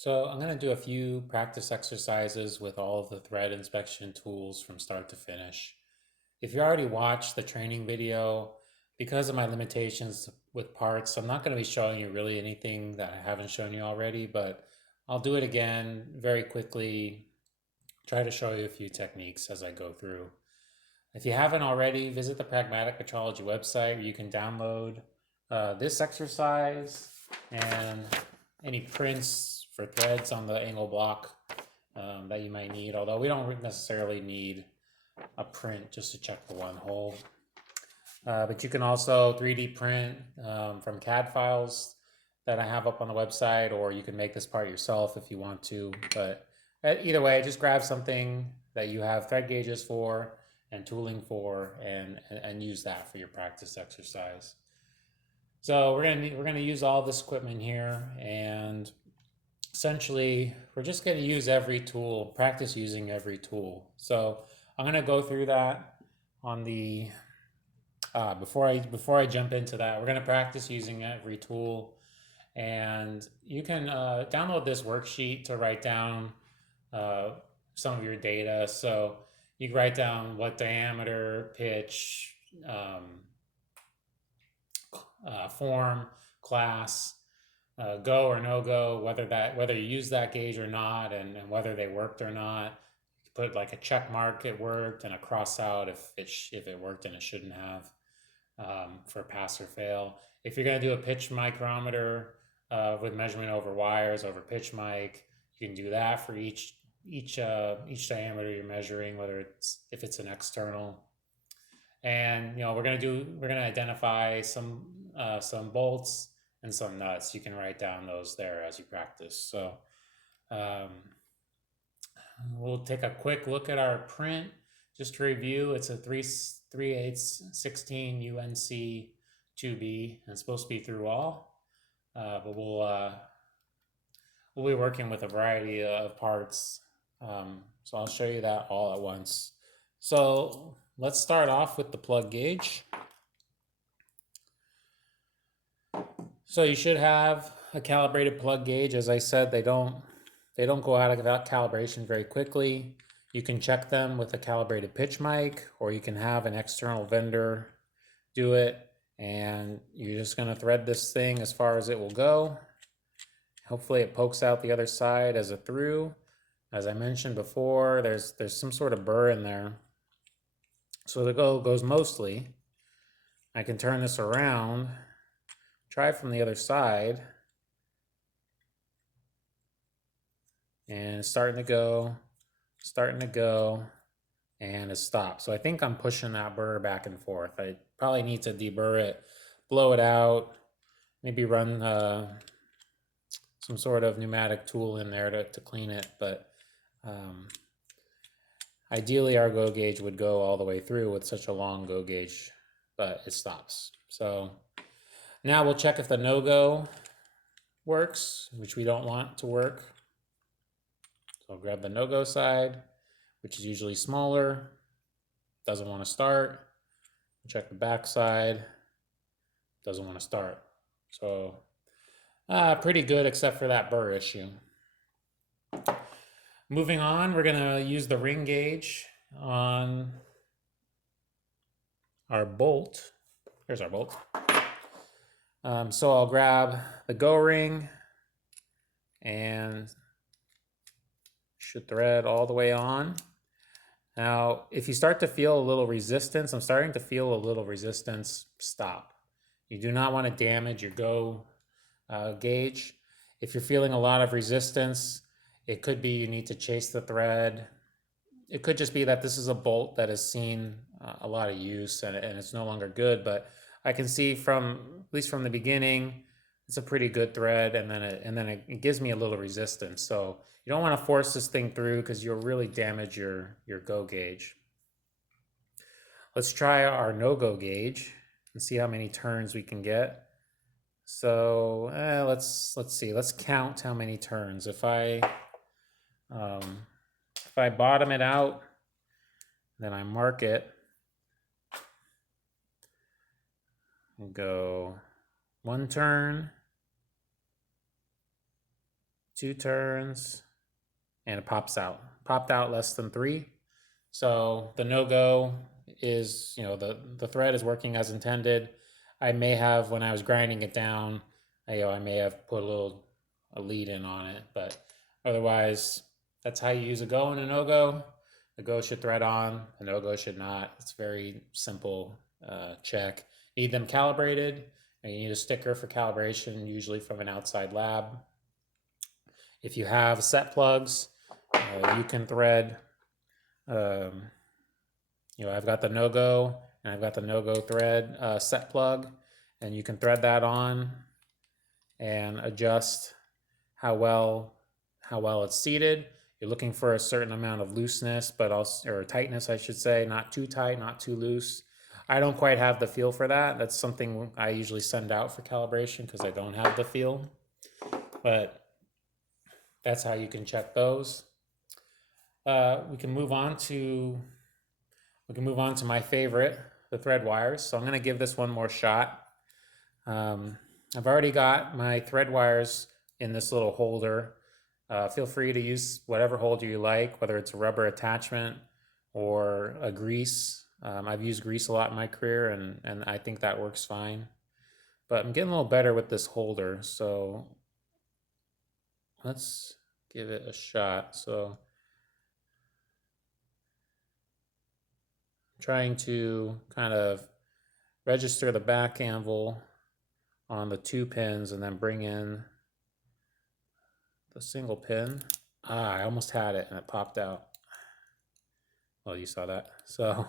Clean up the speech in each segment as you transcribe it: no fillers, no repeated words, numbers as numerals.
So I'm going to do a few practice exercises with all of the thread inspection tools from start to finish. If you already watched the training video, because of my limitations with parts, I'm not going to be showing you really anything that I haven't shown you already, but I'll do it again very quickly, try to show you a few techniques as I go through. If you haven't already, visit the Pragmatic Metrology website where you can download this exercise and any prints for threads on the angle block that you might need, although we don't necessarily need a print just to check the one hole. But you can also 3D print from CAD files that I have up on the website, or you can make this part yourself if you want to. But either way, just grab something that you have thread gauges for and tooling for, and use that for your practice exercise. So we're gonna use all this equipment here, and essentially we're just gonna use every tool, practice using every tool. So I'm gonna go through that on the before I jump into that. We're gonna practice using every tool, and you can download this worksheet to write down some of your data. So you can write down what diameter, pitch, form, class, go or no go, whether you use that gauge or not, and whether they worked or not. You put like a check mark, it worked, and a cross out if it worked and it shouldn't have, for pass or fail. If you're going to do a pitch micrometer with measurement over wires, over pitch mic, you can do that for each diameter you're measuring, if it's an external. And we're gonna identify some bolts and some nuts. You can write down those there as you practice. So we'll take a quick look at our print just to review. It's a 3/8 16 UNC 2B, and it's supposed to be through all, but we'll be working with a variety of parts. So I'll show you that all at once. So let's start off with the plug gauge. So you should have a calibrated plug gauge. As I said, they don't go out of calibration very quickly. You can check them with a calibrated pitch mic, or you can have an external vendor do it, and you're just going to thread this thing as far as it will go. Hopefully it pokes out the other side as a through. As I mentioned before, there's some sort of burr in there. So the go goes mostly. I can turn this around, try from the other side, and it's starting to go, and it stopped. So I think I'm pushing that burr back and forth. I probably need to deburr it, blow it out, maybe run some sort of pneumatic tool in there to clean it, but ideally our go gauge would go all the way through with such a long go gauge, but it stops. So now we'll check if the no-go works, which we don't want to work. So I'll grab the no-go side, which is usually smaller, doesn't want to start. Check the back side, doesn't want to start. So pretty good except for that burr issue. Moving on, we're gonna use the ring gauge on our bolt. Here's our bolt. So I'll grab the go ring and should thread all the way on. Now, if you start to feel a little resistance, I'm starting to feel a little resistance, stop. You do not want to damage your go gauge. If you're feeling a lot of resistance, it could be you need to chase the thread. It could just be that this is a bolt that has seen a lot of use and it's no longer good, but I can see at least from the beginning, it's a pretty good thread, and then it gives me a little resistance. So you don't want to force this thing through because you'll really damage your go gauge. Let's try our no-go gauge and see how many turns we can get. So let's see. Let's count how many turns. If I bottom it out, then I mark it. We'll go 1 turn, 2 turns, and it pops out. Popped out less than 3. So the no-go is, the thread is working as intended. I may have, when I was grinding it down, I may have put a lead in on it, but otherwise, that's how you use a go and a no-go. The go should thread on, the no-go should not. It's very simple check. You need them calibrated, and you need a sticker for calibration, usually from an outside lab. If you have set plugs, you can thread. I've got the no-go and I've got the no-go thread set plug, and you can thread that on and adjust how well it's seated. You're looking for a certain amount of looseness, but also, or tightness, I should say, not too tight, not too loose. I don't quite have the feel for that. That's something I usually send out for calibration because I don't have the feel. But that's how you can check those. We can move on to my favorite, the thread wires. So I'm going to give this one more shot. I've already got my thread wires in this little holder. Feel free to use whatever holder you like, whether it's a rubber attachment or a grease. I've used grease a lot in my career, and I think that works fine. But I'm getting a little better with this holder, so let's give it a shot. So I'm trying to kind of register the back anvil on the 2 pins and then bring in the single pin. I almost had it and it popped out. Well, you saw that. So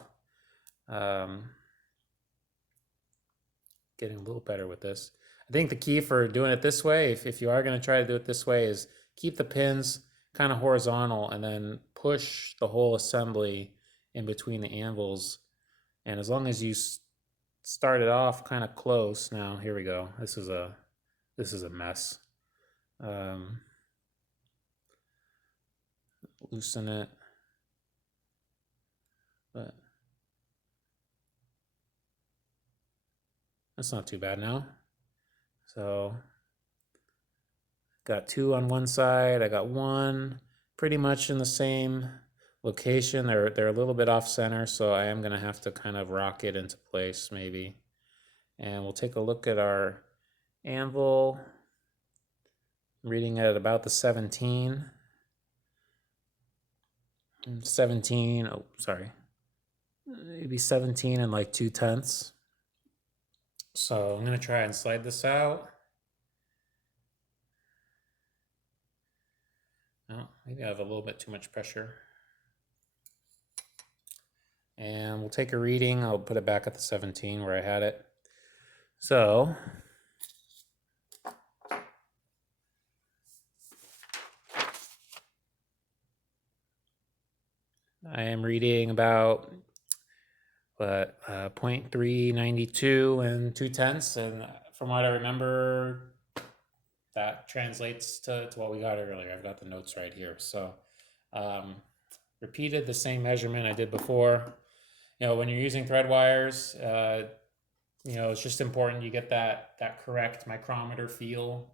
getting a little better with this. I think the key for doing it this way, if you are going to try to do it this way, is keep the pins kind of horizontal and then push the whole assembly in between the anvils. And as long as you start it off kind of close. Now here we go. This is a mess. Loosen it, but that's not too bad now. So got 2 on one side. I got 1 pretty much in the same location. They're a little bit off center, so I am going to have to kind of rock it into place maybe. And we'll take a look at our anvil. I'm reading at about the 17. 17, oh, sorry. Maybe 17 and like 2/10. So I'm going to try and slide this out. Oh, maybe I have a little bit too much pressure. And we'll take a reading. I'll put it back at the 17 where I had it. So I am reading about 0.392 and 2/10, and from what I remember, that translates to what we got earlier. I've got the notes right here. So repeated the same measurement I did before. When you're using thread wires, it's just important you get that correct micrometer feel,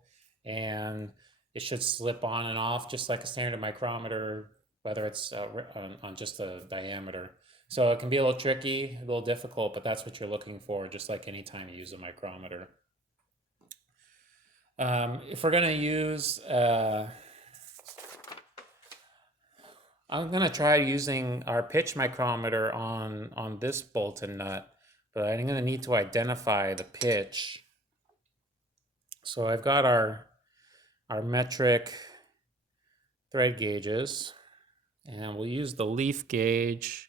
and it should slip on and off just like a standard micrometer, whether it's on just a diameter. So it can be a little tricky, a little difficult, but that's what you're looking for, just like any time you use a micrometer. If we're going to use, I'm going to try using our pitch micrometer on this bolt and nut, but I'm going to need to identify the pitch. So I've got our metric thread gauges, and we'll use the leaf gauge.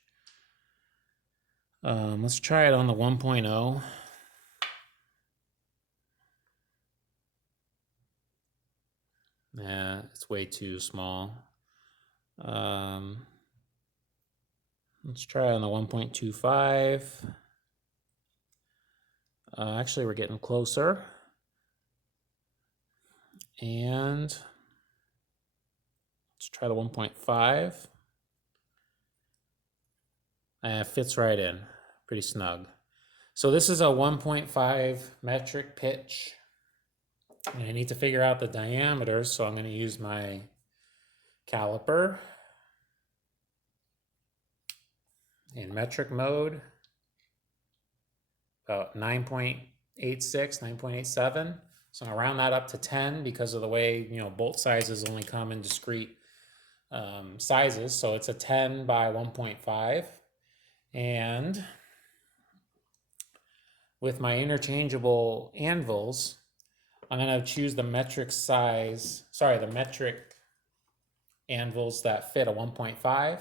Let's try it on the 1.0. Yeah, it's way too small. Let's try on the 1.25. Actually, we're getting closer. And let's try the 1.5. And it fits right in, pretty snug. So this is a 1.5 metric pitch. And I need to figure out the diameter, so I'm going to use my caliper in metric mode, about 9.86, 9.87. So I'm gonna round that up to 10 because of the way, bolt sizes only come in discrete sizes. So it's a 10 by 1.5. And with my interchangeable anvils, I'm gonna choose the metric anvils that fit a 1.5.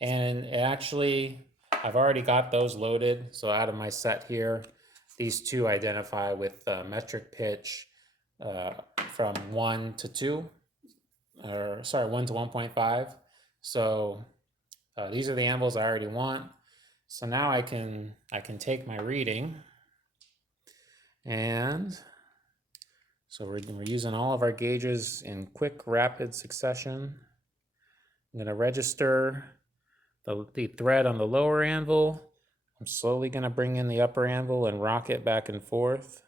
And actually, I've already got those loaded. So out of my set here, these two identify with metric pitch from 1 to 2, 1 to 1.5. So these are the anvils I already want. So now I can take my reading, and so we're using all of our gauges in quick, rapid succession. I'm going to register the thread on the lower anvil. I'm slowly going to bring in the upper anvil and rock it back and forth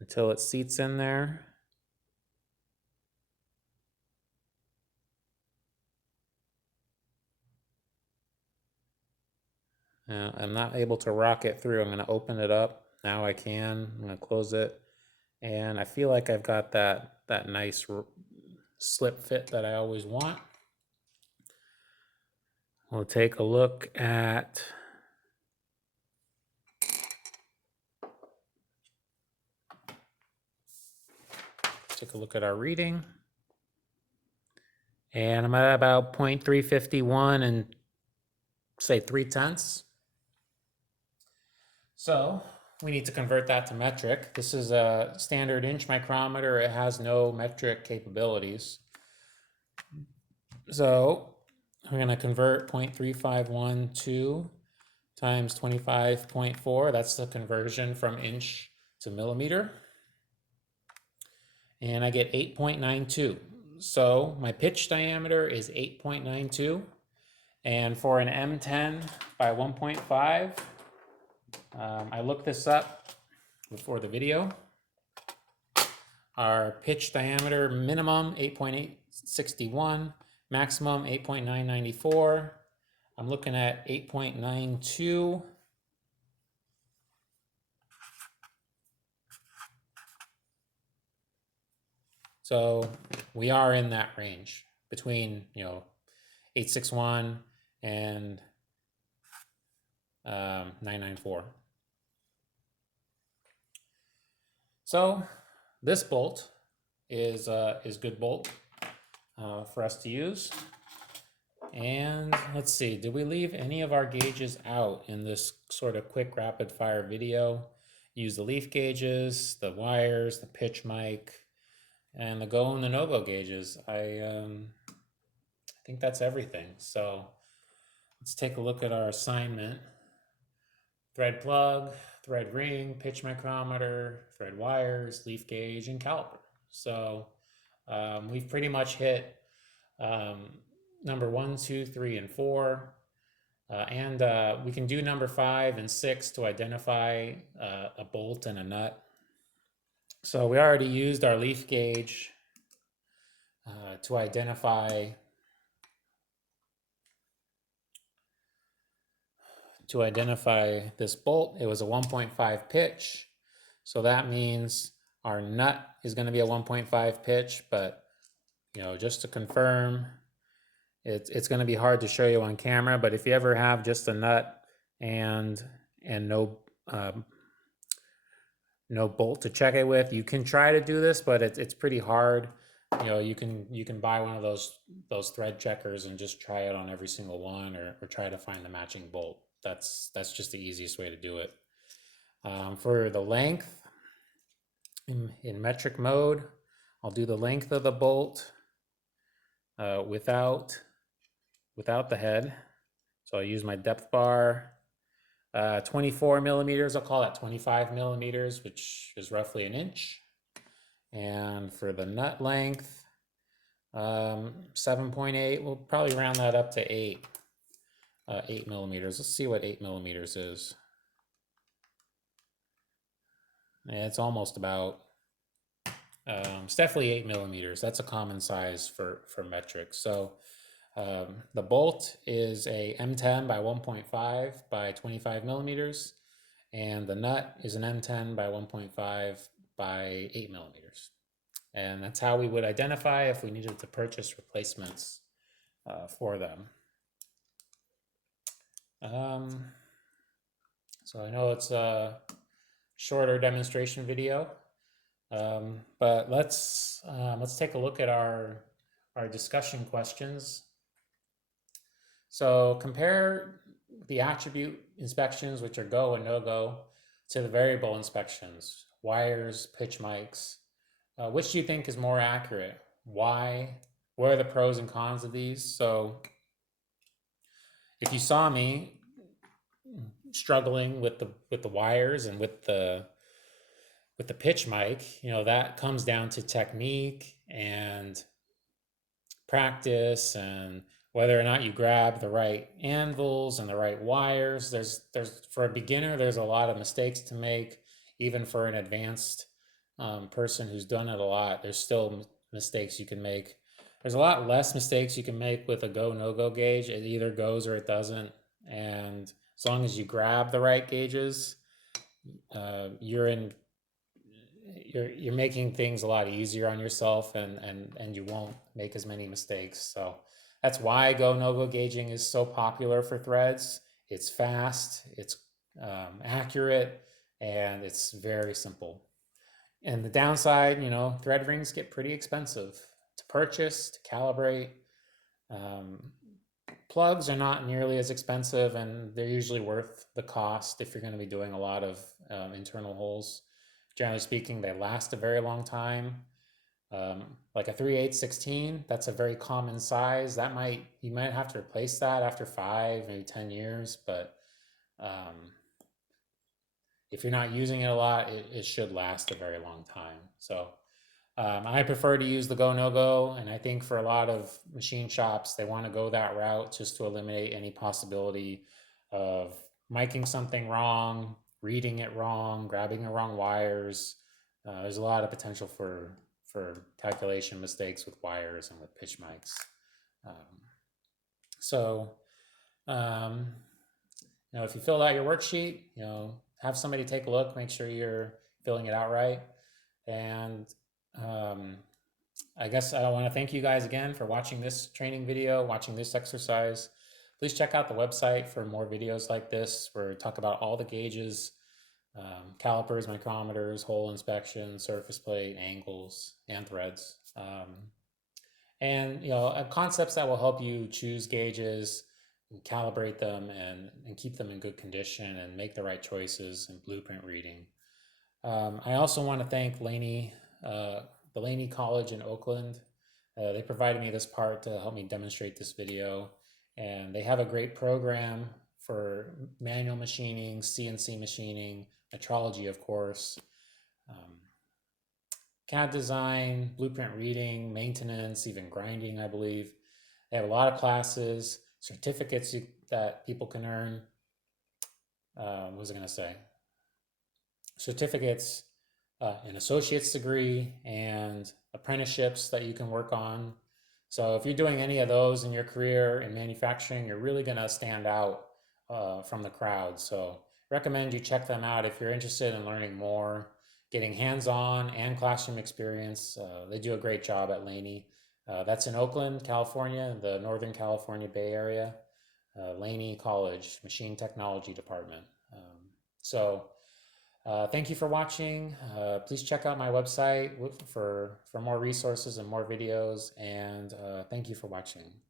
until it seats in there. I'm not able to rock it through. I'm going to open it up. Now I can. I'm going to close it. And I feel like I've got that nice slip fit that I always want. We'll take a look at our reading. And I'm at about 0.351 and say 3/10. So we need to convert that to metric. This is a standard inch micrometer. It has no metric capabilities. So we're going to convert 0.3512 times 25.4. That's the conversion from inch to millimeter. And I get 8.92. So my pitch diameter is 8.92. And for an M10 by 1.5, I looked this up before the video. Our pitch diameter minimum 8.861, maximum 8.994. I'm looking at 8.92. So we are in that range between 861 and 994. So this bolt is good bolt for us to use. And let's see, did we leave any of our gauges out in this sort of quick rapid fire video? Use the leaf gauges, the wires, the pitch mic, and the go and the no-go gauges. I think that's everything. So let's take a look at our assignment. Thread plug, thread ring, pitch micrometer, thread wires, leaf gauge, and caliper. So we've pretty much hit number 1, 2, 3, and 4. And we can do number 5 and 6 to identify a bolt and a nut. So we already used our leaf gauge to identify this bolt. It was a 1.5 pitch. So that means our nut is going to be a 1.5 pitch, but just to confirm, it's going to be hard to show you on camera, but if you ever have just a nut and no bolt to check it with, you can try to do this, but it's pretty hard. You can buy one of those thread checkers and just try it on every single one, or try to find the matching bolt. That's just the easiest way to do it. For the length, in metric mode, I'll do the length of the bolt without the head. So I'll use my depth bar, 24 millimeters. I'll call that 25 millimeters, which is roughly an inch. And for the nut length, 7.8. We'll probably round that up to 8 millimeters. Let's see what 8 millimeters is. Yeah, it's almost about. It's definitely 8 millimeters. That's a common size for metric. So the bolt is a M10 by 1.5 by 25 millimeters, and the nut is an M10 by 1.5 by 8 millimeters. And that's how we would identify if we needed to purchase replacements for them. Um, so I know it's a shorter demonstration video, but let's take a look at our discussion questions. So compare the attribute inspections, which are go and no go, to the variable inspections, wires, pitch mics. Which do you think is more accurate? Why? What are the pros and cons of these? So if you saw me struggling with the wires and with the pitch mic, that comes down to technique and practice and whether or not you grab the right anvils and the right wires. There's for a beginner, there's a lot of mistakes to make. Even for an advanced person who's done it a lot, there's still mistakes you can make. There's a lot less mistakes you can make with a go no go gauge. It either goes or it doesn't, and as long as you grab the right gauges, you're in you're making things a lot easier on yourself, and you won't make as many mistakes. So that's why go no go gauging is so popular for threads. It's fast, it's accurate, and it's very simple. And the downside, thread rings get pretty expensive to purchase, to calibrate. um, Plugs are not nearly as expensive, and they're usually worth the cost if you're going to be doing a lot of internal holes. Generally speaking, they last a very long time. Like a 3/8 16, that's a very common size. You might have to replace that after 5, maybe 10 years, but um, if you're not using it a lot, it should last a very long time. So I prefer to use the go no go, and I think for a lot of machine shops, they want to go that route just to eliminate any possibility of miking something wrong, reading it wrong, grabbing the wrong wires. There's a lot of potential for calculation mistakes with wires and with pitch mics. Um, so, um, if you filled out your worksheet, have somebody take a look, make sure you're filling it out right, and um, I guess I want to thank you guys again for watching this training video, watching this exercise. Please check out the website for more videos like this where we talk about all the gauges, calipers, micrometers, hole inspection, surface plate, angles, and threads. And concepts that will help you choose gauges, and calibrate them, and keep them in good condition and make the right choices in blueprint reading. I also want to thank the Laney College in Oakland. They provided me this part to help me demonstrate this video, and they have a great program for manual machining, CNC machining, metrology, of course, um, CAD design, blueprint reading, maintenance, even grinding, I believe. They have a lot of classes, certificates that people can earn. What was I going to say? Certificates, an associate's degree, and apprenticeships that you can work on. So if you're doing any of those in your career in manufacturing, you're really going to stand out from the crowd. So recommend you check them out if you're interested in learning more, getting hands-on and classroom experience. They do a great job at Laney. That's in Oakland, California, the Northern California Bay Area. Laney College, Machine Technology Department. So thank you for watching. Please check out my website for more resources and more videos. And thank you for watching.